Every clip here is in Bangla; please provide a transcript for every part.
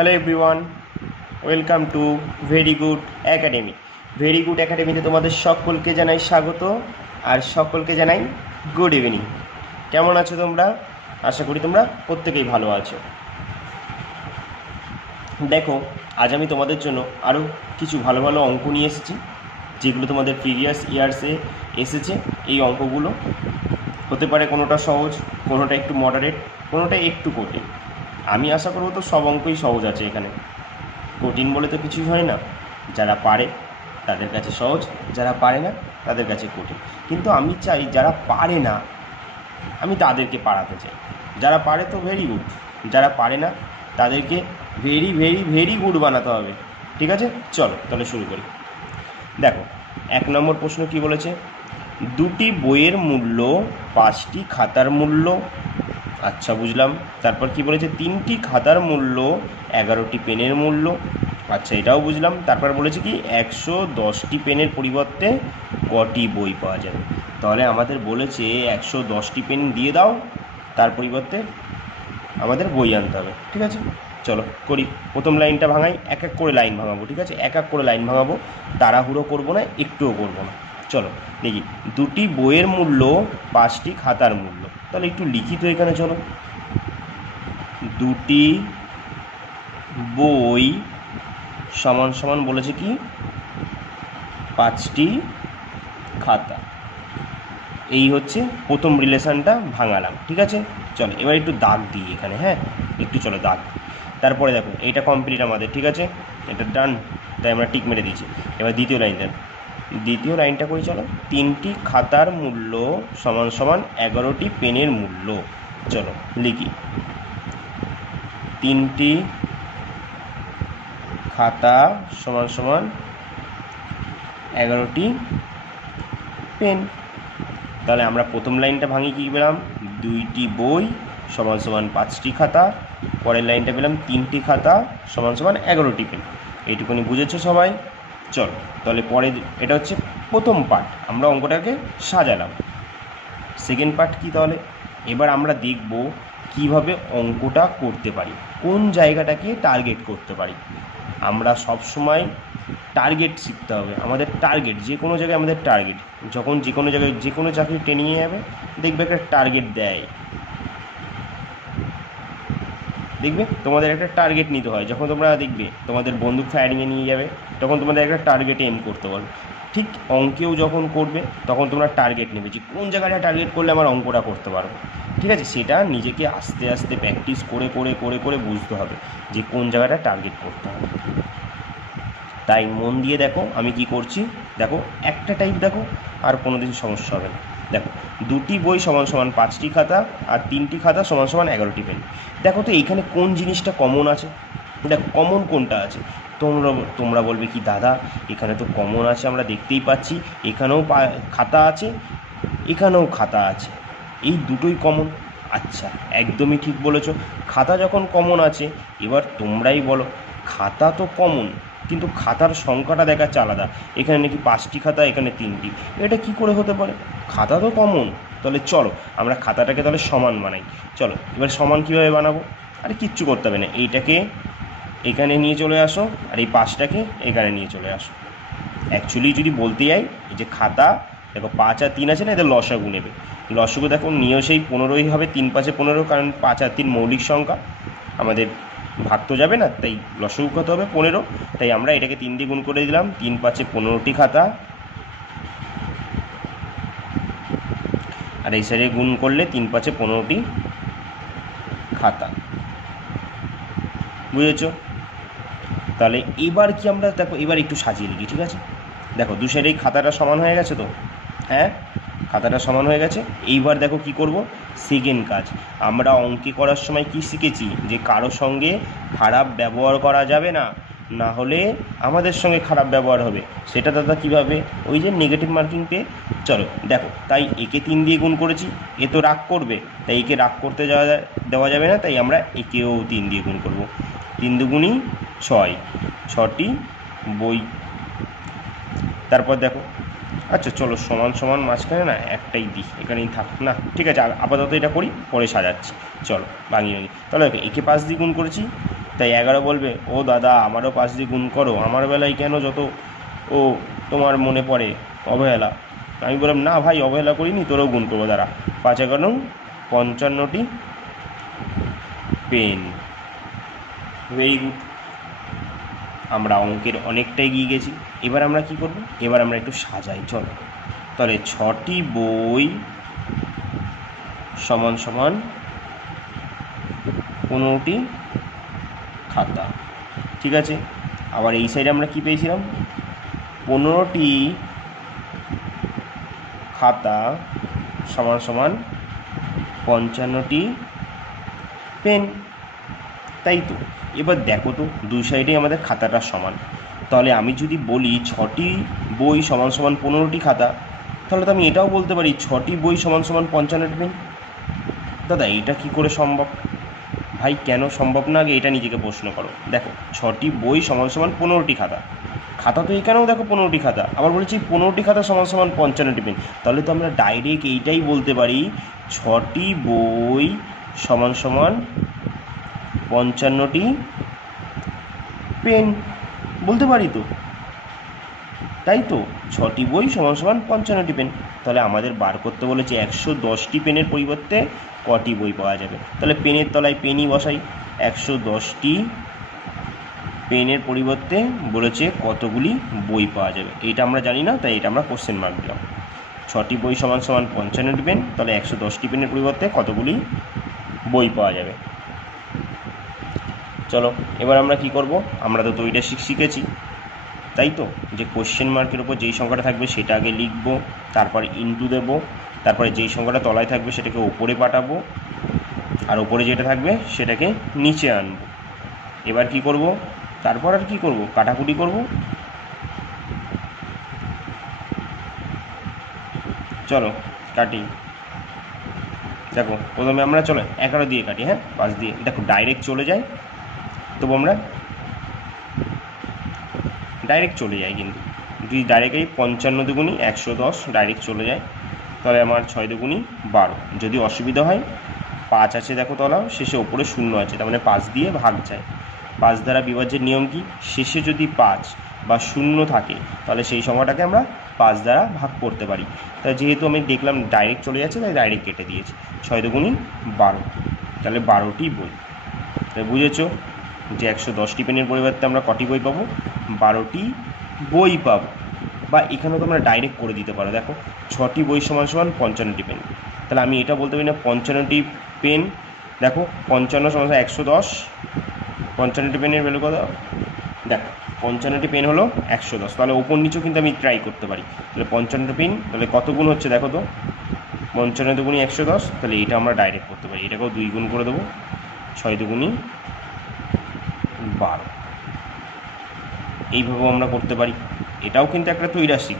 Hello everyone, welcome to very good academy. Very good একাডেমিতে তোমাদের সকলকে জানাই স্বাগত আর সকলকে জানাই গুড ইভিনিং। কেমন আছো তোমরা? আশা করি তোমরা প্রত্যেকেই ভালো আছো। দেখো, আজ আমি তোমাদের জন্য আরও কিছু ভালো ভালো অঙ্ক নিয়ে এসেছি, যেগুলো তোমাদের প্রিভিয়াস ইয়ার্সে এসেছে। এই অঙ্কগুলো হতে পারে কোনোটা সহজ, কোনোটা একটু মডারেট, কোনোটা একটু কঠিন। আমি আশা করবো তো সব অঙ্কই সহজ আছে এখানে। কঠিন বলে তো কিছুই হয় না। যারা পারে তাদের কাছে সহজ, যারা পারে না তাদের কাছে কঠিন। কিন্তু আমি চাই যারা পারে না, আমি তাদেরকে পারাতে চাই। যারা পারে তো ভেরি গুড, যারা পারে না তাদেরকে ভেরি ভেরি ভেরি গুড বানাতে হবে। ঠিক আছে, চলো তাহলে শুরু করি। দেখো, 1 নম্বর প্রশ্ন কি বলেছে? দুটি বইয়ের মূল্য 5টি খাতার মূল্য। আচ্ছা, বুঝলাম। তারপর কি বলেছে? 3টি খাতার মূল্য 11টি পেনের মূল্য। আচ্ছা, এটাও বুঝলাম। তারপর বলেছে কি 110টি পেনের পরিবর্তে কটি বই পাওয়া যাবে। তাহলে আমাদের বলেছে 110টি পেন দিয়ে দাও, তার পরিবর্তে আমাদের বই আনতে হবে। ঠিক আছে, চলো করি। প্রথম লাইনটা ভাঙাই, এক এক করে লাইন ভাঙাবো। ঠিক আছে, এক এক করে লাইন ভাঙাবো, তাড়াহুড়ো করবো না, একটুও করবো না। চলো দেখি, দুটি বইয়ের মূল্য 5টি খাতার মূল্য। তাহলে একটু লিখিত এখানে, চলো। দুটি বই সমান সমান বলেছে কি 5টি খাতা। এই হচ্ছে প্রথম রিলেশনটা ভাঙালাম। ঠিক আছে, চলো এবার একটু দাগ দিই এখানে। হ্যাঁ, একটু চলো দাগ। তারপরে দেখো, এইটা কমপ্লিট আমাদের। ঠিক আছে, এটা ডান, তাই আমরা টিক মেরে দিয়েছি। এবার দ্বিতীয় লাইন দেন। দ্বিতীয় লাইনটা করি, চলো। 3টি খাতার মূল্য সমান সমান 11টি পেনের মূল্য। চলো লিখি, 3টি খাতা সমান সমান 11টি পেন। তাহলে আমরা প্রথম লাইনটা ভাঙি, কী পেলাম? 2টি বই সমান সমান 5টি খাতা। পরের লাইনটা পেলাম 3টি খাতা সমান সমান 11টি পেন। এইটুকুনি বুঝেছো সবাই? চলো তাহলে পরে, এটা হচ্ছে প্রথম পার্ট, আমরা অঙ্কটাকে সাজালাম। সেকেন্ড পার্ট কি তাহলে? এবার আমরা দেখব কিভাবে অঙ্কটা করতে পারি, কোন জায়গাটাকে টার্গেট করতে পারি। আমরা সব সময় টার্গেট শিখতে হবে। আমাদের টার্গেট, যে কোনো জায়গায় আমাদের টার্গেট, যখন যে কোনো জায়গায় যে কোনো চাকরি ট্রেনিংয়ে যাবে, দেখবে একটা টার্গেট দেয়। দেখবে তোমাদের একটা টার্গেট নিতে হয়। যখন তোমরা দেখবে তোমাদের বন্দুক ফায়ারিংয়ে নিয়ে যাবে, তখন তোমাদের একটা টার্গেটে এম করতে পারবে। ঠিক অঙ্কেও যখন করবে, তখন তোমরা টার্গেট নেবে যে কোন জায়গাটা টার্গেট করলে আমার অঙ্কটা করতে পারবো। ঠিক আছে, সেটা নিজেকে আস্তে আস্তে প্র্যাকটিস করে করে করে করে বুঝতে হবে যে কোন জায়গাটা টার্গেট করতে হবে। তাই মন দিয়ে দেখো আমি কি করছি। দেখো, একটা টাইপ দেখো, আর কোনো দিন সমস্যা হবে না। দেখো, দুটি বই সমান সমান 5টি খাতা, আর 3টি খাতা সমান সমান 11টি পেন। দেখো তো এইখানে কোন জিনিসটা কমন আছে। দেখো কমন কোনটা আছে। তোমরা বলবে কি দাদা, এখানে তো কমন আছে, আমরা দেখতেই পাচ্ছি, এখানেও খাতা আছে, এখানেও খাতা আছে, এই দুটোই কমন। আচ্ছা, একদমই ঠিক বলেছো। খাতা যখন কমন আছে, এবার তোমরাই বলো, খাতা তো কমন, কিন্তু খাতার সংখ্যাটা দেখাচ্ছে আলাদা। এখানে নাকি 5টি খাতা, এখানে 3টি। এটা কি করে হতে পারে? খাতা তো কমন। তাহলে চলো আমরা খাতাটাকে তাহলে সমান বানাই। চলো এবার সমান কীভাবে বানাবো? আরে কিচ্ছু করতে হবে না, এইটাকে এখানে নিয়ে চলে আসো, আর এই 5টাকে এখানে নিয়ে চলে আসো। অ্যাকচুয়ালি যদি বলতে যাই, এই যে খাতা, দেখো 5 আর 3 আছে না, এদের লসাগু নেবে। লসাগু দেখো নিয়েও সেই 15ই হবে, 3 5 15, কারণ 5 আর 3 মৌলিক সংখ্যা, আমাদের ভাগ তো যাবে না, তাই লসাগু কত হবে? 15। তাই আমরা এটাকে 3 দিয়ে গুণ করে দিলাম, 3 5 15টি খাতা, আর এই সাইডে গুণ করলে 3 5 15টি খাতা। বুঝেছো? তাহলে এবার কি আমরা, দেখো এবার একটু সাজিয়ে লিখি। ঠিক আছে, দেখো দু সাইডেই খাতাটা সমান হয়ে গেছে তো। হ্যাঁ, খাতাটা সমান হয়ে গেছে। এইবার দেখো কি করব, সেকেন্ড কাজ। আমরা অঙ্কে করার সময় কি শিখেছি? যে কারো সঙ্গে খারাপ ব্যবহার করা যাবে না, না হলে আমাদের সঙ্গে খারাপ ব্যবহার হবে। সেটা দাদা কীভাবে? ওই যে নেগেটিভ মার্কিং পেয়ে। চলো দেখো, তাই একে 3 দিয়ে গুণ করেছি, এ তো রাগ করবে, তাই একে রাগ করতে দেওয়া যাবে না, তাই আমরা একেও 3 দিয়ে গুণ করব। 3 দুগুণই 6, 6টি বই। তারপর দেখো, আচ্ছা চলো সমান সমান মাঝখানে না একটাই দিই, এখানেই থাক না। ঠিক আছে, আপাতত এটা করি, পরে সাজাচ্ছি। চলো ভাঙি। তাহলে একে 5 দিয়ে গুণ করেছি, তাই 11 বলবে ও দাদা আমারও 5 দিয়ে গুণ করো, আমার বেলায় কেন যত ও তোমার মনে পড়ে অবহেলা। আমি বললাম না ভাই অবহেলা করিনি, তোরও গুণ করবো দাঁড়া। 5 11 55টি পেন। ভেরি গুড, আমরা অঙ্কের অনেকটা এগিয়ে গেছি। এবার আমরা কি করব, এবার আমরা একটু সাজাই চলো। তাহলে 6টি বই সমান সমান 15টি খাতা, ঠিক আছে। আবার এই সাইডে আমরা কি পেয়েছিলাম, 15টি খাতা সমান সমান 55টি পেন, তাই তো। এবার দেখো তো দুই সাইডে আমাদের খাতাটা সমান, তাহলে আমি যদি বলি 6টি বই সমান সমান 15টি খাতা, তাহলে তো আমি এটাও বলতে পারি 6টি বই সমান সমান 55টি পেন। দাদা এটা কি করে সম্ভব ভাই, কেন সম্ভব না আগে এটা নিজেকে প্রশ্ন করো। দেখো 6টি বই সমান সমান 15টি খাতা, খাতা তো এখানেও দেখো 15টি খাতা, আবার বলেছি 15টি খাতা সমান সমান 55টি পেন, তাহলে তো আমরা ডাইরেক্ট এইটাই বলতে পারি 6টি বই সমান সমান 55টি পেন, বলতে পারি তো, তাই তো। 6টি বই সমান সমান 55টি পেন, তাহলে আমাদের বার করতে বলেছে 110টি পেনের পরিবর্তে কটি বই পাওয়া যাবে। তাহলে পেনের তলায় পেনই বসাই, 110টি পেনের পরিবর্তে বলেছে কতগুলি বই পাওয়া যাবে, এটা আমরা জানি না, তাই এটা আমরা কোশ্চেন মার্ক দিলাম। 6টি বই সমান সমান 55টি পেন, তাহলে 110টি পেনের পরিবর্তে কতগুলি বই পাওয়া যাবে। চলো এবার আমরা কি করব, আমরা তো এটা শিখেছি, তাই তো, যে কোশ্চেন মার্কের উপর যেই সংখ্যাটা থাকবে সেটা আগে লিখব, তারপর ইনটু দেব, তারপরে যেই সংখ্যাটা তলায় থাকবে সেটাকে ওপরে পাঠাবো, আর ওপরে যেটা থাকবে সেটাকে নিচে আনবো। এবার কি করব, তারপর আর কি করব, কাটাকুটি করব। চলো কাটি। দেখো প্রথমে আমরা চলো 11 দিয়ে কাটি, হ্যাঁ 5 দিয়ে, দেখো ডাইরেক্ট চলে যায়, তবু আমরা ডাইরেক্ট চলে যাই, কিন্তু যদি ডাইরেক্ট এই 55 দুগুণি 110 ডাইরেক্ট চলে যায়, তাহলে আমার 6 দুগুণি 12। যদি অসুবিধা হয় 5 আছে দেখো তলাও, শেষে ওপরে 0 আছে, তার মানে 5 দিয়ে ভাগ যায়। 5 দ্বারা বিভাজ্যের নিয়ম কি, শেষে যদি 5 বা 0 থাকে তাহলে সেই সংখ্যাটাকে আমরা 5 দ্বারা ভাগ করতে পারি। তাই যেহেতু আমি দেখলাম ডাইরেক্ট চলে যাচ্ছে, তাই ডাইরেক্ট কেটে দিয়েছি। 6 দুগুণি 12, তাহলে 12টি বই। তাই বুঝেছো যে 110টি পেনের পরিবর্তে আমরা কটি বই পাবো, 12টি বই পাবো। বা এখানেও তোমরা ডাইরেক্ট করে দিতে পারো, দেখো 6টি বই সমান সমান 55টি পেন, তাহলে আমি এটা বলতে পারি না 55টি পেন, দেখো 55 সমান 110, 55টি পেনের ভ্যালু কত, দেখো 55টি পেন হলো 110, তাহলে ওপর নিচেও কিন্তু আমি ট্রাই করতে পারি। তাহলে 55টি পেন, তাহলে কত গুণ হচ্ছে দেখো তো, 55 দুগুণি 110, তাহলে এটা আমরা ডাইরেক্ট করতে পারি, এটাকেও 2 গুণ করে দেবো, 6 দুগুণি 12, এইভাবেও আমরা করতে পারি। এটাও কিন্তু একটা ত্রৈরাশিক,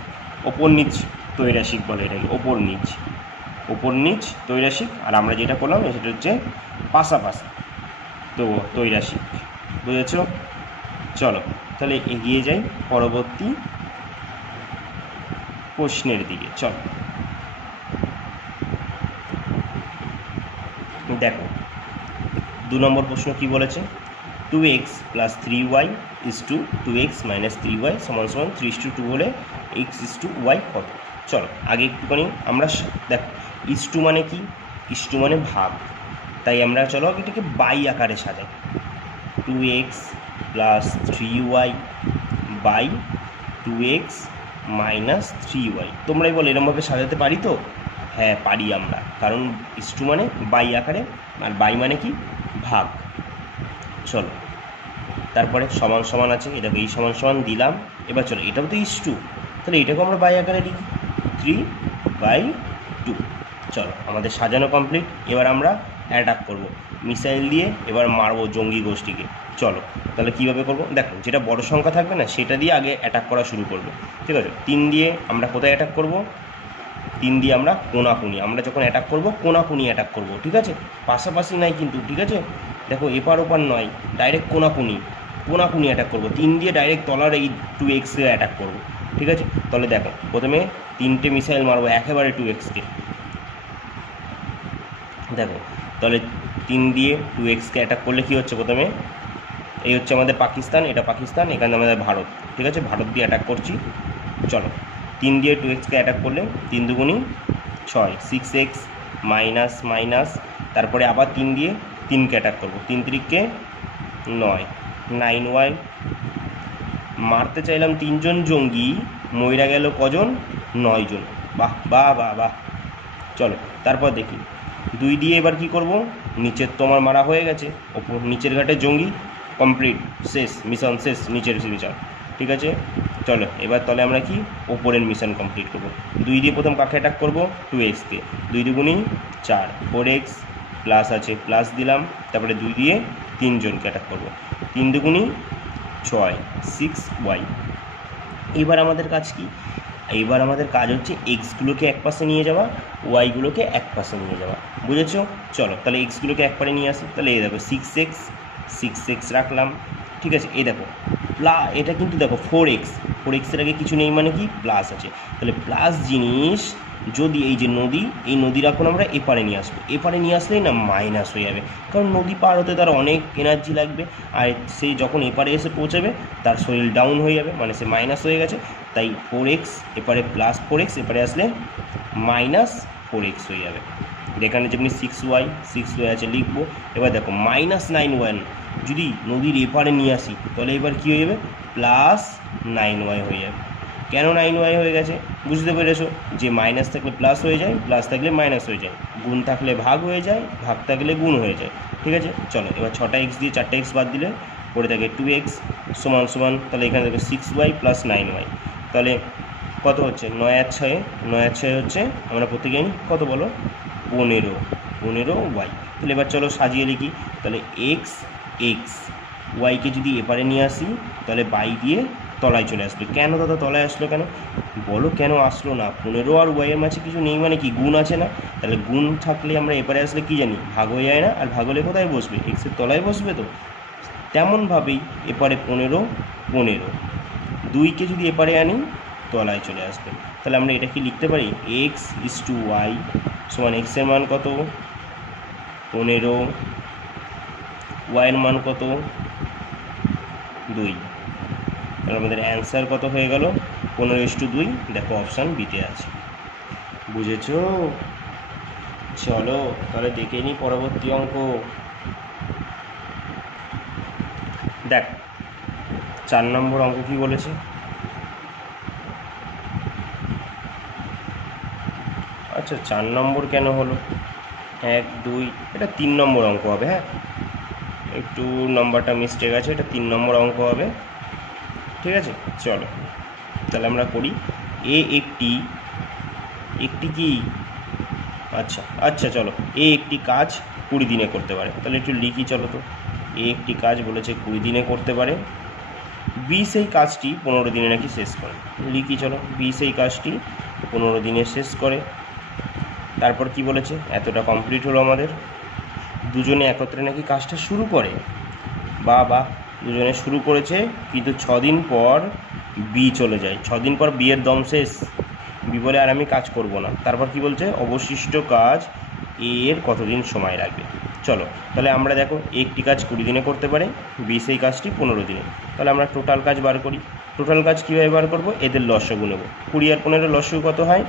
ওপর নিচ ত্রৈরাশিক বলে এটাকে, ওপর নিচ ত্রৈরাশিক। আর আমরা যেটা করলাম সেটা হচ্ছে পাশাপাশি তো ত্রৈরাশিক, বুঝেছ। চলো তাহলে এগিয়ে যাই পরবর্তী প্রশ্নের দিকে। চলো দেখো 2 নম্বর প্রশ্ন কি বলেছে, 2x + 3y = 2x - 3y = 3:2 হলে x = y কত। চলো আগে একটুখানি আমরা দেখো ইস্টু মানে কি, ইস্টু মানে ভাগ, তাই আমরা চলো এটাকে বাই আকারে সাজাই। 2x + 3y / 2x - 3y। তোমরাই বলো এরকমভাবে সাজাতে পারি তো, হ্যাঁ পারি আমরা, কারণ ইস্টু মানে বাই আকারে, আর বাই মানে কি ভাগ। চলো তারপরে সমান সমান আছে, এটাকে এই সমান সমান দিলাম। এবার চলো এটাও তো ইস্টু, তাহলে এটাকেও আমরা বাই আকারে লিখি 3/2। চলো আমাদের সাজানো কমপ্লিট। এবার আমরা অ্যাটাক করব মিসাইল দিয়ে, এবার মারবো জঙ্গি গোষ্ঠীকে। চলো তাহলে কীভাবে করব, দেখো যেটা বড় সংখ্যা থাকবে না সেটা দিয়ে আগে অ্যাটাক করা শুরু করবো, ঠিক আছে। 3 দিয়ে আমরা কোথায় অ্যাটাক করব, 3 দিয়ে আমরা কোনাকুনি, আমরা যখন অ্যাটাক করব কোনাকুনি অ্যাটাক করব, ঠিক আছে, পাশাপাশি নাই কিন্তু, ঠিক আছে। দেখো এপার ওপার নয়, ডাইরেক্ট কোনাকুনি অ্যাটাক করব। 3 দিয়ে ডাইরেক্ট তলার এই 2x কে অ্যাটাক করব, ঠিক আছে। তাহলে দেখো প্রথমে 3টে মিসাইল মারবো একেবারে 2x কে, দেখো তাহলে 3 দিয়ে 2x কে অ্যাটাক করলে কী হচ্ছে, প্রথমে এই হচ্ছে আমাদের পাকিস্তান, এটা পাকিস্তান, এখানে আমাদের ভারত। ঠিক আছে, ভারত দিয়ে অ্যাটাক করছি। চলো 3 দিয়ে 2x-কে অ্যাটাক করলে 3 দুগুণি 6, 6x মাইনাস মাইনাস, তারপরে আবার 3 দিয়ে 3-কে অ্যাটাক করবো, 3 3-কে 9, 9y। মারতে চাইলাম 3 জন জঙ্গি, মইরা গেল কজন? 9 জন। বাহ বাহ বাহ বাহ। চলো তারপর দেখি 2 দিয়ে এবার কি করব, নিচের তো আমার মারা হয়ে গেছে, ওপর নিচের ঘাটে জঙ্গি কমপ্লিট, শেষ মিশন শেষ, নিচের মিশন। ঠিক আছে, চলো এবার তাহলে আমরা কি ওপরের মিশন কমপ্লিট করব। 2 দিয়ে প্রথম কাকে অ্যাটাক করব? 2x-কে, 2 দুগুণি 4, 4x প্লাস আছে প্লাস দিলাম, তারপরে 2 দিয়ে 3 জনকে অ্যাটাক করব, 3 দুগুণি 6, 6y। এবার আমাদের কাজ কি? এইবার আমাদের কাজ হচ্ছে এক্সগুলোকে এক পাশে নিয়ে যাওয়া, ওয়াইগুলোকে এক পাশে নিয়ে যাওয়া, বুঝেছো? চলো তাহলে এক্সগুলোকে এক পারে নিয়ে আসি। তাহলে এই দেখো 6x, 6x রাখলাম। ঠিক আছে, এই দেখো এটা কিন্তু দেখো 4x, 4x-এর আগে কিছু নেই মানে কি প্লাস আছে, তাহলে প্লাস জিনিস যদি এই যে নদী, এই নদীর এখন আমরা এপারে নিয়ে আসবো, এপারে নিয়ে আসলেই না মাইনাস হয়ে যাবে, কারণ নদী পার হতে তার অনেক এনার্জি লাগবে, আর সেই যখন এপারে এসে পৌঁছাবে তার শরীর ডাউন হয়ে যাবে, মানে সে মাইনাস হয়ে গেছে। তাই 4x এপারে প্লাস 4x, এপারে আসলে মাইনাস 4x হয়ে যাবে। এখানে যেমনি 6y আছে লিখবো। এবার দেখো -9y যদি নদীর এপারে নিয়ে আসি, তাহলে এবার কী হয়ে যাবে? প্লাস 9y হয়ে যাবে। কেন 9y হয়ে গেছে বুঝতে পেরেছো? যে মাইনাস থাকলে প্লাস হয়ে যায়, প্লাস থাকলে মাইনাস হয়ে যায়, গুণ থাকলে ভাগ হয়ে যায়, ভাগ থাকলে গুণ হয়ে যায়। ঠিক আছে, চলো এবার 6টা x দিয়ে 4টা x বাদ দিলে পড়ে থাকে 2x সমান সমান, তাহলে এখানে দেখো 6y প্লাস 9y, তাহলে কত হচ্ছে? 9 আর 6, 9 আর 6 হচ্ছে, আমরা প্রত্যেকে কত বলো? 15y। তাহলে এবার চলো সাজিয়ে লিখি। তাহলে x ওয়াইকে যদি এপারে নিয়ে আসি, তাহলে বাই দিয়ে তলায় চলে আসবে। কেন দাদা তলায় আসলো কেন বলো? কেন আসলো না? 15 আর ওয়াইয়ের মাঝে কিছু নেই মানে কি গুণ আছে না? তাহলে গুণ থাকলে আমরা এপারে আসলে কি জানি ভাগ হয়ে যায় না, আর ভাগ হলে কোথায় বসবে? এক্সের তলায় বসবে। তো তেমনভাবেই এপারে 15 2কে যদি এপারে আনি তলায় চলে আসবে। তাহলে আমরা এটা কি লিখতে পারি? x/y সমান এক্সের মান কত? 15, ওয়াইয়ের মান কত? 2। তাহলে আমাদের অ্যান্সার কত হয়ে গেল? 15/2। দেখো অপশান বিতে আছে, বুঝেছো? চলো তাহলে দেখে নিই পরবর্তী অঙ্ক। দেখ 4 নম্বর অঙ্ক কি বলেছে? আচ্ছা 4 নম্বর কেন হলো? 1 2, এটা 3 নম্বর অঙ্ক হবে। হ্যাঁ, একটু নম্বরটা মিস্টেক আছে, এটা 3 নম্বর অঙ্ক হবে। ঠিক আছে, চলো তাহলে আমরা করি। একটি কি আচ্ছা চলো, একটি কাজ 20 দিনে করতে পারে। তাহলে একটু লিখি চলো তো। একটি কাজ বলেছে 20 দিনে করতে পারে, বি সেই কাজটি 15 দিনে নাকি শেষ করে। লিখি চলো, বি সেই কাজটি 15 দিনে শেষ করে। তারপর কি বলেছে? এতটা কমপ্লিট হলো আমাদের, দুজনে একত্রে নাকি কাজটা শুরু করে। বা দুজনে শুরু করেছে, কিন্তু 6 দিন পর বি চলে যায়, 6 দিন পর বি এর দম শেষ, বি বলে আর আমি কাজ করব না। তারপর কি বলছে? অবশিষ্ট কাজ এর কতদিন সময় লাগবে। চলো তাহলে আমরা দেখো একটি কাজ 20 দিনে করতে পারে, বি সেই কাজটি 15 দিনে। তাহলে আমরা টোটাল কাজ বার করি। টোটাল কাজ কীভাবে বার করবো? এদের লসাগু নেব। 20 আর 15 লসাগু কত হয়?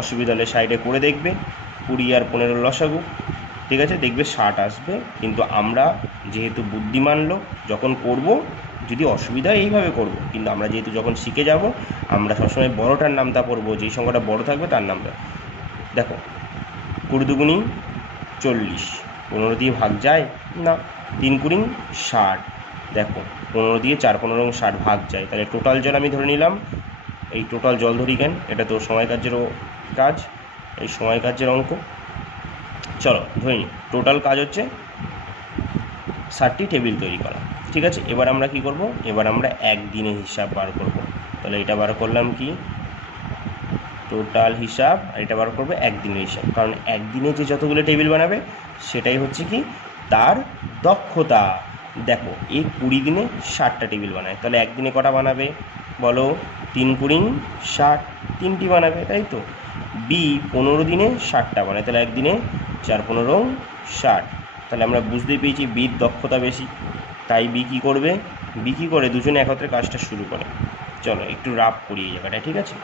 অসুবিধা হলে সাইডে করে দেখবে। 20 আর 15 লসাগু, ঠিক আছে, দেখবে 60 আসবে। কিন্তু আমরা যেহেতু বুদ্ধিমান লোক, যখন করব যদি অসুবিধা হয় এইভাবে করব, কিন্তু আমরা যেহেতু যখন শিখে যাব, আমরা সবসময় বড়টার নামটা পড়বো, যেই সংখ্যাটা বড় থাকবে তার নামটা। দেখো 20 দুগুণি 40, 15 দিয়ে ভাগ যায় না, 3 কুড়ি 60। দেখো 15 দিয়ে 4 15 60 ভাগ যায়, তাহলে টোটাল জল আমি ধরে নিলাম। এই টোটাল জল ধরি কেন? এটা তো সময় কার্যেরও কাজ, এই সময় কার্যের অঙ্ক। চলো ধরে নিই টোটাল কাজ হচ্ছে 60টি টেবিল তৈরি করা। ঠিক আছে, এবার আমরা কি করব? এবার আমরা একদিনে হিসাব বার করব। তাহলে এটা বার করলাম কি টোটাল হিসাব, আর এটা বার করবো একদিনের হিসাব, কারণ একদিনে যে যতগুলো টেবিল বানাবে সেটাই হচ্ছে কি তার দক্ষতা। দেখো এই 20 দিনে 60টা টেবিল বানায়, তাহলে একদিনে কটা বানাবে বলো? 3 কুড়ি 60, 3টি বানাবে, তাই তো। বি 15 দিনে 60টা বানায়, তাহলে একদিনে 4 15 60। তাহলে আমরা বুঝতেই পেরেছি বির দক্ষতা বেশি। তাই বি কী করবে, বি কী করে দুজনে একত্রে কাজটা শুরু করে। চলো একটু রাফ করি এই জায়গাটা, ঠিক আছে।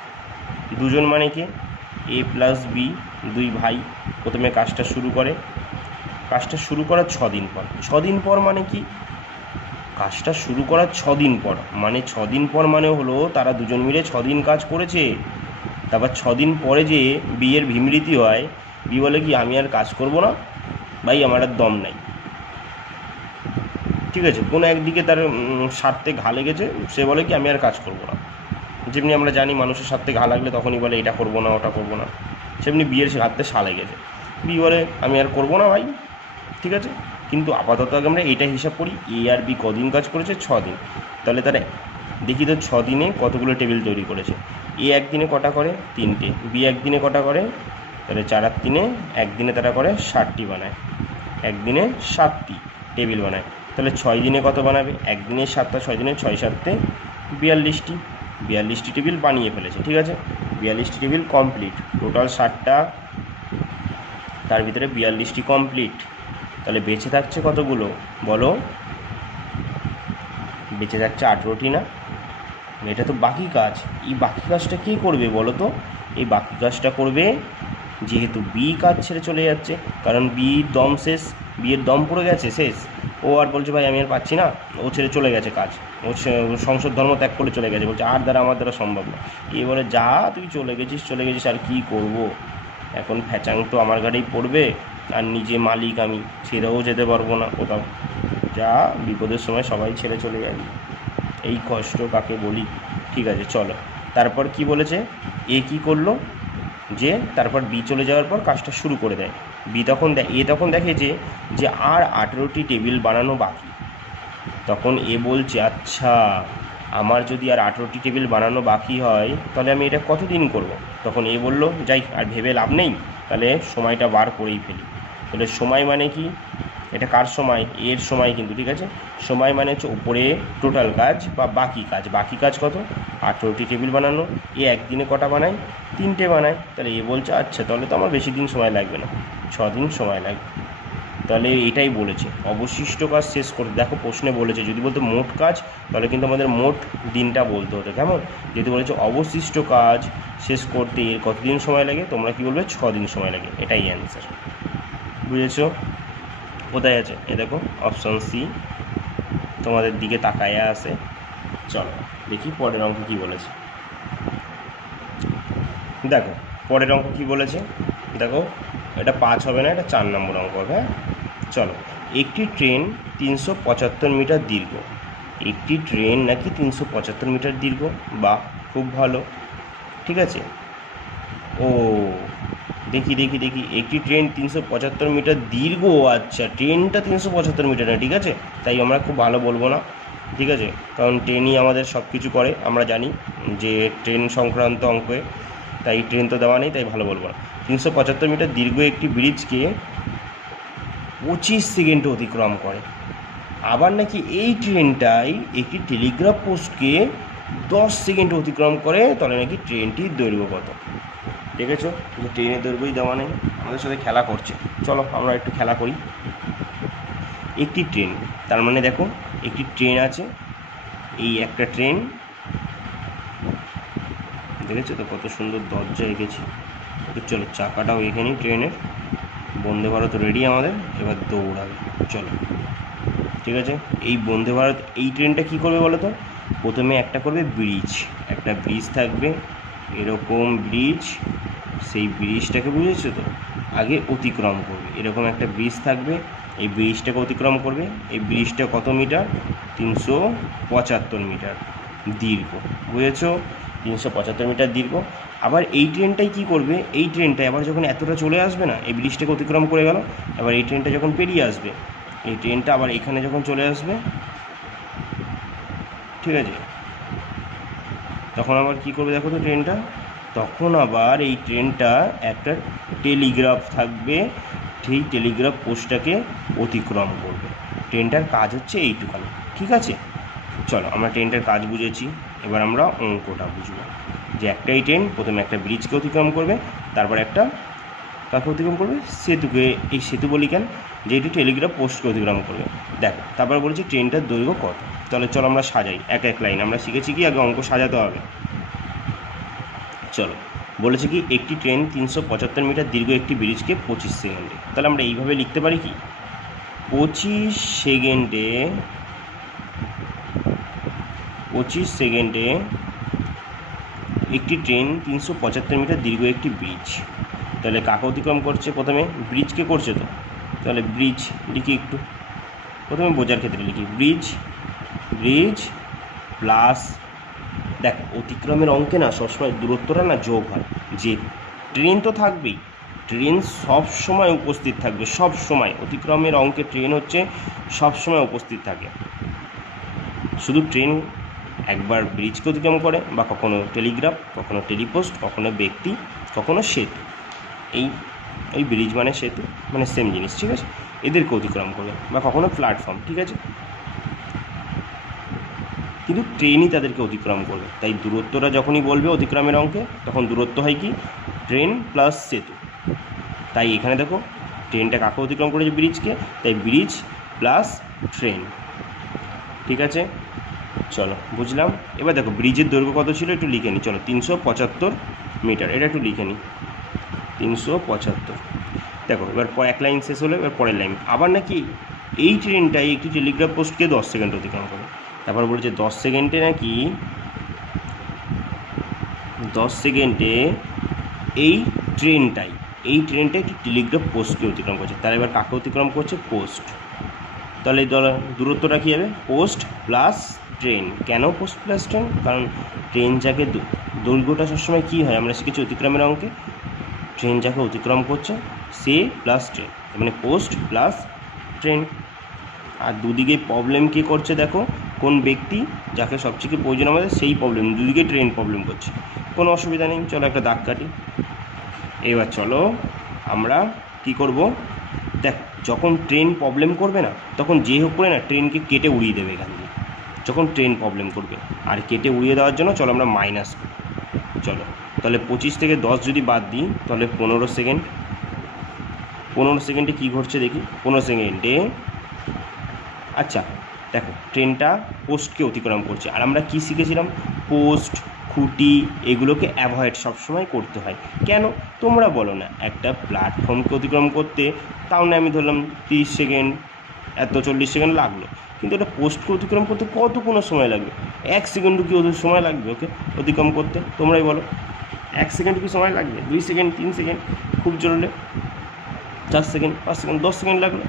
দুজন মানে কে, এ প্লাস বি, দুই ভাই প্রথমে কাজটা শুরু করে। কাজটা শুরু করার 6 দিন পর, 6 দিন পর মানে কি, কাজটা শুরু করার 6 দিন পর মানে 6 দিন পর মানে হলো তারা দুজন মিলে 6 দিন কাজ করেছে। তারপর 6 দিন পরে যে বিয়ের ভীমরীতি হয়, বি বলে কি আমি আর কাজ করব না ভাই, আমার আর দম নাই, ঠিক আছে। কোনো একদিকে তার স্বার্থে ঘা লেগেছে, সে বলে কি আমি আর কাজ করব না। যেমনি আমরা জানি মানুষের স্বার্থে ঘা লাগলে তখনই বলে এটা করবো না ওটা করবো না, সেমনি বিয়ের স্বার্থে সা লেগেছে, বি বলে আমি আর করবো না ভাই, ঠিক আছে। কিন্তু আপাতত আগে আমরা এইটা হিসাব করি, এ আর বি কদিন কাজ করেছে, 6 দিন। তাহলে তারা দেখি তো 6 দিনে কতগুলো টেবিল তৈরি করেছে। এ একদিনে কটা করে, 3টে, বি একদিনে কটা করে, তাহলে 4 আর 3 একদিনে তারা করে 60টি বানায়, একদিনে 7টি টেবিল বানায়। তাহলে 6 দিনে কত বানাবে, একদিনে 7টা, 6 দিনে 6 7 42টি, 42টি টেবিল বানিয়ে ফেলেছে, ঠিক আছে। 42টি টেবিল কমপ্লিট, টোটাল 60টা, তার ভিতরে 42টি কমপ্লিট। তাহলে বেঁচে থাকছে কতগুলো বলো, বেঁচে থাকছে 18টি না। এটা তো বাকি কাজ, এই বাকি কাজটা কে করবে বলো তো, এই বাকি কাজটা করবে যেহেতু বি কাজ ছেড়ে চলে যাচ্ছে, কারণ বির দম শেষ, বিয়ের দম পড়ে গেছে শেষ, ও আর বলছে ভাই আমি আর পাচ্ছি না, ও ছেড়ে চলে গেছে কাজ, ও সংসার ধর্ম ত্যাগ করে চলে গেছে, বলছে আর দ্বারা আমার দ্বারা সম্ভব না। এ বলে যা তুই চলে গেছিস আর কি করব, এখন ফ্যাচাং তো আমার ঘাড়েই পড়বে, আর নিজে মালিক আমি, ছেড়েও যেতে পারবো না কোথাও, যা বিপদের সময় সবাই ছেড়ে চলে যাবি, এই কষ্ট কাকে বলি, ঠিক আছে। চলো তারপর কি বলেছে, এ কি করলো, যে তারপর বি চলে যাওয়ার পর কাজটা শুরু করে দেয়। বি তখন এ তখন দেখে যে আর 18টি টেবিল বানানো বাকি। তখন এ বলছে আচ্ছা আমার যদি আর 18টি টেবিল বানানো বাকি হয় তাহলে আমি এটা কতদিন করব। তখন এ বলল যাই আর ভেবে লাভ নেই, তাহলে সময়টা বার করেই ফেলি। তাহলে সময় মানে কি, এটা কার সময়, এর সময় কিন্তু, ঠিক আছে। সময় মানে হচ্ছে উপরে টোটাল কাজ বা বাকি কাজ, বাকি কাজ কত, 18টি টেবিল বানানো। এ একদিনে কটা বানায়, 3টে বানায়। তাহলে এ বলছে আচ্ছা তাহলে তো আমার বেশি দিন সময় লাগবে না, 6 দিন সময় লাগবে। তাহলে এটাই বলেছে অবশিষ্ট কাজ শেষ করতে। দেখো প্রশ্নে বলেছে যদি বলতো মোট কাজ তাহলে কিন্তু আমাদের মোট দিনটা বলতে হতো, কেমন, যেহেতু বলেছে অবশিষ্ট কাজ শেষ করতে এর কতদিন সময় লাগে, তোমরা কি বলবে 6 দিন সময় লাগে, এটাই অ্যান্সার। বুঝেছো, কোথায় আছে এ দেখো অপশান সি তোমাদের দিকে তাকায় আছে। চলো দেখি পরের অঙ্ক কী বলেছে। দেখো পরের অঙ্ক কী বলেছে, দেখো এটা 5 হবে না, এটা 4 নম্বর অঙ্ক হবে। হ্যাঁ চলো, একটি ট্রেন 375 মিটার দীর্ঘ, একটি ট্রেন নাকি 375 মিটার দীর্ঘ, বা খুব ভালো, ঠিক আছে। ও দেখি দেখি দেখি একটি ট্রেন 375 মিটার দীর্ঘ, আচ্ছা ট্রেনটা 375 মিটার না, ঠিক আছে, তাই আমরা খুব ভালো বলবো না, ঠিক আছে, কারণ ট্রেনই আমাদের সব কিছু করে, আমরা জানি যে ট্রেন সংক্রান্ত অঙ্কে, তাই ট্রেন তো দেওয়া নেই, তাই ভালো বলবো না। 375 মিটার দীর্ঘ একটি ব্রিজকে 25 সেকেন্ডে অতিক্রম করে। আবার নাকি এই ট্রেনটাই একটি টেলিগ্রাফ পোস্টকে 10 সেকেন্ডে অতিক্রম করে, তাহলে নাকি ট্রেনটির দৈর্ঘ্য কত। দেখেছো যে ট্রেনের দৈর্ঘ্যই দেওয়া নেই, আমাদের সাথে খেলা করছে। চলো আমরা একটু খেলা করি। একটি ট্রেন, তার মানে দেখো একটি ট্রেন আছে, এই একটা ট্রেন, দেখেছো তো কত সুন্দর দরজা এঁকেছি। চলো চাকাটাও এখানেই ট্রেনের, বন্দে ভারত রেডি আমাদের, এবার দৌড়াবে। চলো ঠিক আছে, এই বন্দে ভারত এই ট্রেনটা কী করবে বলো তো, প্রথমে একটা করবে ব্রিজ, একটা ব্রিজ থাকবে এরকম ব্রিজ, সেই ব্রিজটাকে বুঝেছো তো আগে অতিক্রম করবে, এরকম একটা ব্রিজ থাকবে, এই ব্রিজটাকে অতিক্রম করবে। এই ব্রিজটা কত মিটার, 375 মিটার দীর্ঘ, বুঝেছো, 375 মিটার দীর্ঘ। আবার এই ট্রেনটাই কী করবে, এই ট্রেনটাই আবার যখন এতটা চলে আসবে না, এই ব্রিজটাকে অতিক্রম করে গেল, এবার এই ট্রেনটা যখন পেরিয়ে আসবে, এই ট্রেনটা আবার এখানে যখন চলে আসবে, ঠিক আছে, তখন আবার কী করবে দেখো তো ট্রেনটা, তখন আবার এই ট্রেনটা একটা টেলিগ্রাফ থাকবে, সেই টেলিগ্রাফ পোস্টটাকে অতিক্রম করবে। ট্রেনটার কাজ হচ্ছে এইটুখানি, ঠিক আছে। চলো আমরা ট্রেনটার কাজ বুঝেছি, এবার আমরা অঙ্কটা বুঝবো। যে একটাই ট্রেন প্রথমে একটা ব্রিজকে অতিক্রম করবে, তারপর একটা কাকে অতিক্রম করবে? সেতুকে। এই সেতু বলি কেন? যে এটি টেলিগ্রাফ পোস্টকে অতিক্রম করবে। দেখো তারপর বলেছি ট্রেনটার দৈর্ঘ্য কত। তাহলে চলো আমরা সাজাই এক এক লাইন। আমরা শিখেছি কি আগে অঙ্ক সাজাতে হবে। চলো, বলেছে কি একটি ট্রেন 375 মিটার দীর্ঘ একটি ব্রিজকে 25 সেকেন্ডে। তাহলে আমরা এইভাবে লিখতে পারি কি 25 সেকেন্ডে একটি ট্রেন 375 মিটার দীর্ঘ একটি ব্রিজ। তাহলে কাকে অতিক্রম করছে? প্রথমে ব্রিজকে করছে। তো তাহলে ব্রিজ লিখি একটু, প্রথমে বোঝার ক্ষেত্রে লিখি ব্রিজ প্লাস, দেখ অতিক্রমের অঙ্কে না সবসময় দূরত্বটা না যোগ হয়। যে ট্রেন তো থাকবেই, ট্রেন সব সময় উপস্থিত থাকবে, সব সময় অতিক্রমের অঙ্কে ট্রেন হচ্ছে সব সময় উপস্থিত থাকে। শুধু ট্রেন একবার ব্রিজকে অতিক্রম করে, বা কখনো টেলিগ্রাফ, কখনো টেলিপোস্ট, কখনো ব্যক্তি, কখনো সেতু। এই ব্রিজ মানে সেতু মানে সেম জিনিস, ঠিক আছে? এদেরকে অতিক্রম করবে, বা কখনো প্ল্যাটফর্ম, ঠিক আছে? কিন্তু ট্রেনই তাদেরকে অতিক্রম করবে। তাই দূরত্বটা যখনই বলবে অতিক্রমের অঙ্কে, তখন দূরত্ব হয় কি ট্রেন প্লাস সেতু। তাই এখানে দেখো ট্রেনটা কাকে অতিক্রম করেছে? ব্রিজকে। তাই ব্রিজ প্লাস ট্রেন, ঠিক আছে? চলো বুঝলাম। এবার দেখো ব্রিজের দৈর্ঘ্য কত ছিল একটু লিখে নিই। চলো 375 মিটার, এটা একটু লিখে নিই 375। দেখো এবার এক লাইন শেষ হলো, এবার পরের লাইন আবার নাকি এই ট্রেনটাই একটি টেলিগ্রাফ পোস্টকে 10 সেকেন্ড অতিক্রম করে। তারপর বলেছে 10 সেকেন্ডে নাকি 10 সেকেন্ডে এই ট্রেনটা একটি টেলিগ্রাফ পোস্টকে অতিক্রম করছে। তাহলে এবার কাকে অতিক্রম করছে? পোস্ট। তাহলে এই দূরত্বটা কী হবে? Post plus train. কেন পোস্ট প্লাস ট্রেন? কারণ ট্রেন যাকে দৈর্ঘ্যটা সবসময় কী হয় আমরা শিখেছি অতিক্রমের অঙ্কে, ট্রেন যাকে অতিক্রম করছে সে প্লাস ট্রেন, মানে পোস্ট প্লাস ট্রেন। আর দুদিকে প্রবলেম কে করছে? দেখো কোন ব্যক্তি যাকে সবচেয়ে প্রয়োজন আমাদের সেই প্রবলেম, দুদিকে ট্রেন প্রবলেম করছে। কোনো অসুবিধা নেই, চলো একটা দাগ কাটি। এবার চলো আমরা কি করব, দেখ যখন ট্রেন প্রবলেম করবে না তখন যে হোক করে না ট্রেনকে কেটে উড়িয়ে দেবে এখান দিয়ে, যখন ট্রেন প্রবলেম করবে। আর কেটে উড়িয়ে দেওয়ার জন্য চলো আমরা মাইনাস করি। চলো তাহলে 25 থেকে 10 যদি বাদ দিই তাহলে 15 সেকেন্ড। 15 সেকেন্ডে কী ঘটছে দেখি। 15 সেকেন্ডে আচ্ছা দেখো ট্রেনটা পোস্টকে অতিক্রম করছে। আর আমরা কি শিখেছিলাম? পোস্ট, খুঁটি এগুলোকে অ্যাভয়েড সবসময় করতে হয়। কেন তোমরা বলো না? একটা প্ল্যাটফর্মকে অতিক্রম করতে তাও না আমি ধরলাম 30 সেকেন্ড, এত 40 সেকেন্ড লাগলো, কিন্তু এটা পোস্টকে অতিক্রম করতে কত কোনো সময় লাগবে? 1 সেকেন্ডও কি ওদের সময় লাগবে ওকে অতিক্রম করতে? তোমরাই বলো, 1 সেকেন্ড কি সময় লাগবে? 2 সেকেন্ড, 3 সেকেন্ড, খুব জোরে 4 সেকেন্ড, 5 সেকেন্ড, 10 সেকেন্ড লাগলো।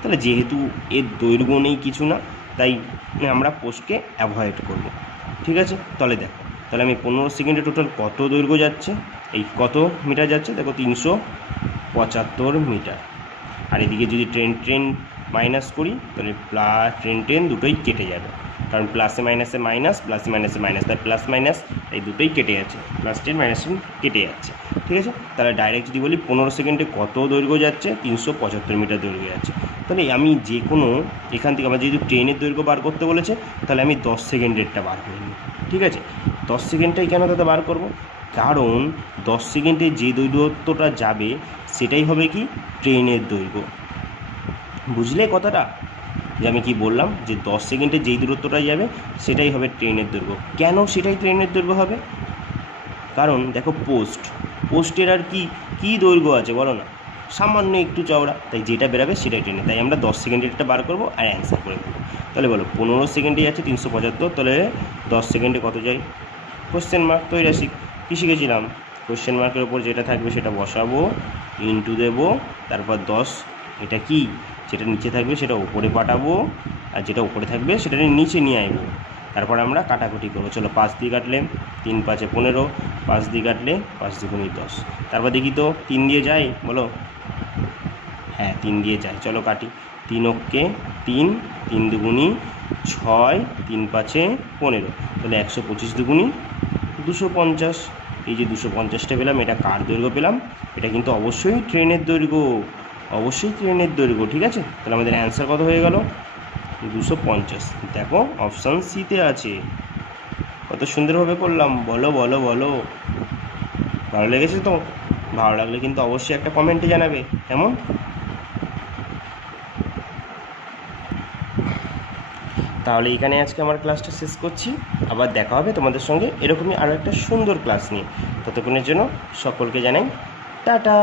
তাহলে যেহেতু এর দৈর্ঘ্য নেই কিছু না, তাই আমরা পোস্টকে অ্যাভয়েড করব, ঠিক আছে? তাহলে দেখো, তাহলে আমি 15 সেকেন্ডে টোটাল কত দৈর্ঘ্য যাচ্ছে, এই কত মিটার যাচ্ছে দেখো 375 মিটার। আর এদিকে যদি ট্রেন মাইনাস করি তাহলে ট্রেন দুটোই কেটে যাবে, কারণ প্লাসে মাইনাসে মাইনাস, প্লাসে মাইনাসে মাইনাস, তাই প্লাস মাইনাস এই দুটোই কেটে যাচ্ছে, প্লাস 10 মাইনাস 10 কেটে যাচ্ছে, ঠিক আছে? তাহলে ডাইরেক্ট যদি বলি 15 সেকেন্ডে কত দৈর্ঘ্য যাচ্ছে? 375 মিটার দৈর্ঘ্য যাচ্ছে। তাহলে আমি যে কোনো এখান থেকে আমার যেহেতু ট্রেনের দৈর্ঘ্য বার করতে বলেছে, তাহলে আমি 10 সেকেন্ডেরটা বার করে নিই, ঠিক আছে? 10 সেকেন্ডটাই কেন তাতে বার করব? কারণ 10 সেকেন্ডে যে দৈর্ঘ্যটা যাবে সেটাই হবে কি ট্রেনের দৈর্ঘ্য। বুঝলে কথাটা? যে আমি কি বললাম, যে 10 সেকেন্ডে যেই দূরত্বটা যাবে সেটাই হবে ট্রেনের দৈর্ঘ্য। কেন সেটাই ট্রেনের দৈর্ঘ্য হবে? কারণ দেখো পোস্টের আর কি দৈর্ঘ্য আছে বলো না? সামান্য একটু চওড়া, তাই যেটা বেরাবে সেটাই ট্রেনে। তাই আমরা 10 সেকেন্ডেরটা বার করবো আর অ্যান্সার করে দেবো। তাহলে বলো 15 সেকেন্ডে যাচ্ছে 375, তাহলে 10 সেকেন্ডে কত যায়? কোশ্চেন মার্ক তৈরি আসি। কী শিখেছিলাম? কোশ্চেন মার্কের ওপর যেটা থাকবে সেটা বসাবো, ইন্টু দেবো, তারপর 10, এটা কি যেটা নিচে থাকবে সেটা উপরে পাঠাবো, আর যেটা উপরে থাকবে সেটা নিচে নিয়ে আসবো। তারপর আমরা কাটাকুটি করবো। চলো 5 দিয়ে কাটলে 3 5 15, 5 দিয়ে কাটলে 5 2 10। তারপর দেখি তো 3 দিয়ে যায় বলো? হ্যাঁ 3 দিয়ে যায়। চলো কাটি। 3 অক্ষে 3, 3 2 6, 3 5 15, তাহলে 125 2 250। এই যে 250টা পেলাম, এটা কার দৈর্ঘ্য পেলাম? এটা কিন্তু অবশ্যই ট্রেনের দৈর্ঘ্য, অবশ্যই ট্রেনের দৈর্ঘ্য, ঠিক আছে? তাহলে আমাদের অ্যান্সার কত হয়ে গেল? 250। দেখো অপশান সিতে আছে। কত সুন্দরভাবে করলাম, বলো বলো বলো, ভালো লেগেছে তো? ভালো লাগলে কিন্তু অবশ্যই একটা কমেন্টে জানাবে। কেমন? তাহলে এখানে আজকে আমার ক্লাসটা শেষ করছি। আবার দেখা হবে তোমাদের সঙ্গে এরকমই আরও একটা সুন্দর ক্লাস নিয়ে। ততক্ষণের জন্য সকলকে জানাই টাটা।